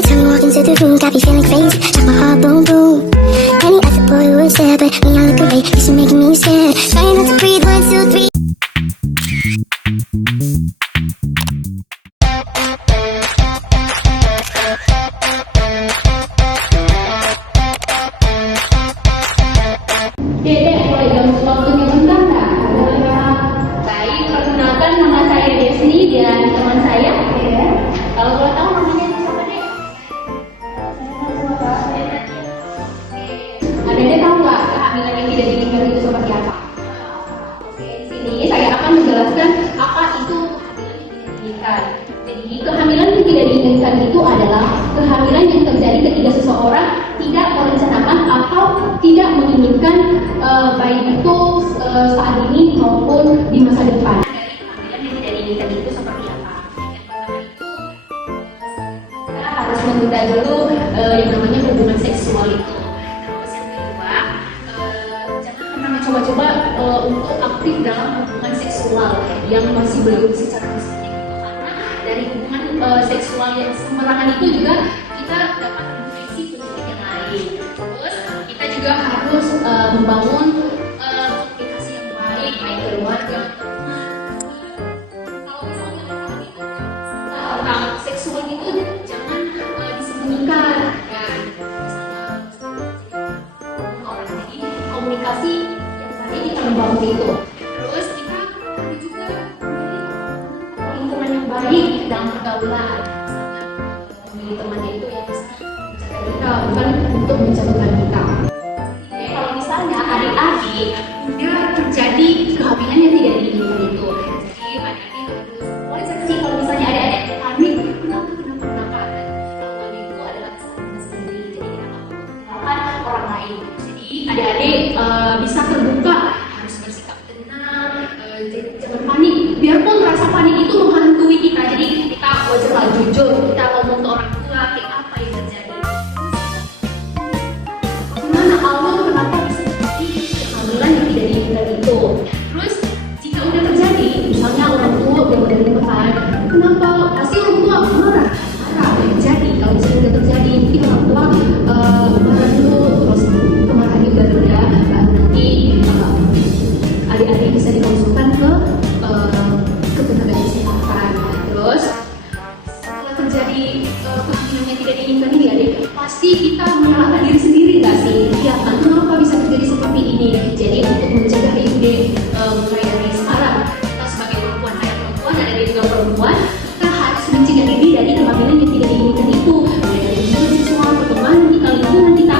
Every time you walk into the room, got me feeling crazy. Drop my heart, boom, boom. Any other boy would stare, but when you look away, you should making me scared. Trying not to breathe, 1, 2, 3. Dedek, boleh ganggu waktunya bentar nggak? Baik, perkenalkan nama saya Desni dan teman saya. Kalau boleh tahu namanya siapa, Dek? Dek tahu nggak kehamilan yang tidak diinginkan itu seperti apa? Oke, di sini saya akan menjelaskan apa itu kehamilan yang tidak diinginkan. Jadi kehamilan yang tidak diinginkan itu adalah kehamilan yang terjadi ketika seseorang tidak merencanakan atau tidak menginginkan baik itu saat ini maupun di masa depan. Dari kehamilan yang tidak diinginkan itu seperti apa? Yang pertama itu kita harus menunda dulu yang namanya hubungan seksual itu. Terus yang kedua, jangan pernah mencoba-coba untuk aktif dalam hubungan seksual yang masih belum secara resmi gitu, karena dari hubungan seksual yang sembarangan itu juga kita dapat menginfeksi penyakit yang lain. Terus kita juga harus membangun komunikasi yang baik keluarga, teman. Kalau misalnya tentang seksual itu jangan disembunyikan ya. Orang jadi komunikasi yang baik kita membangun itu. Terus kita perlu juga lingkungan yang baik dalam pergaulan. Memilih temannya itu yang bisa menjaga kita, bukan untuk menjatuhkan kita. Kalau misalnya adik-adik udah terjadi kehamilan yang tidak diinginkan itu, jadi adik-adik boleh sih kalau misalnya adik-adik panik, kenapa awalnya itu adalah kesalahan kita sendiri, jadi kita nggak perlu menyalahkan orang lain. Jadi adik-adik bisa terbuka, harus bersikap tenang, jangan panik. Biarpun rasa panik itu menghantui kita, jadi kita wajarlah jujur, kita ngomong ke orang tua kayak apa yang terjadi. Gimana Allah kenapa bisa terjadi kehamilan yang tidak diinginkan itu? Terus jika udah terjadi, misalnya orang tua udah menemukan, kenapa? Pasti orang tua marah. Jadi kalau misalnya udah terjadi, mungkin orang tua marah dulu, terus kemarahannya udah reda, nanti adik-adik bisa dikonsulkan ke tenaga kesehatan. Terus setelah terjadi kehamilan yang tidak diinginkan ini, adik, pasti kita menyalahkan diri sendiri nggak sih? Ya kan, kenapa bisa terjadi seperti ini? Jadi untuk mencegah ini mulai dari sekarang, kita sebagai perempuan, ayah perempuan, dan ada juga perempuan, kita harus mencegah diri dari kehamilan yang tidak diinginkan itu. Mulai dari hubungan seksual, pertemanan kita, lingkungan kita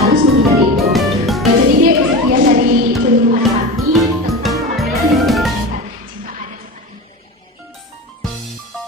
harus menghindari itu. Nah, jadi deh, sekian dari penyuluhan kami tentang kehamilan yang tidak diinginkan. Jika ada pertanyaan dari adik-adik, bisa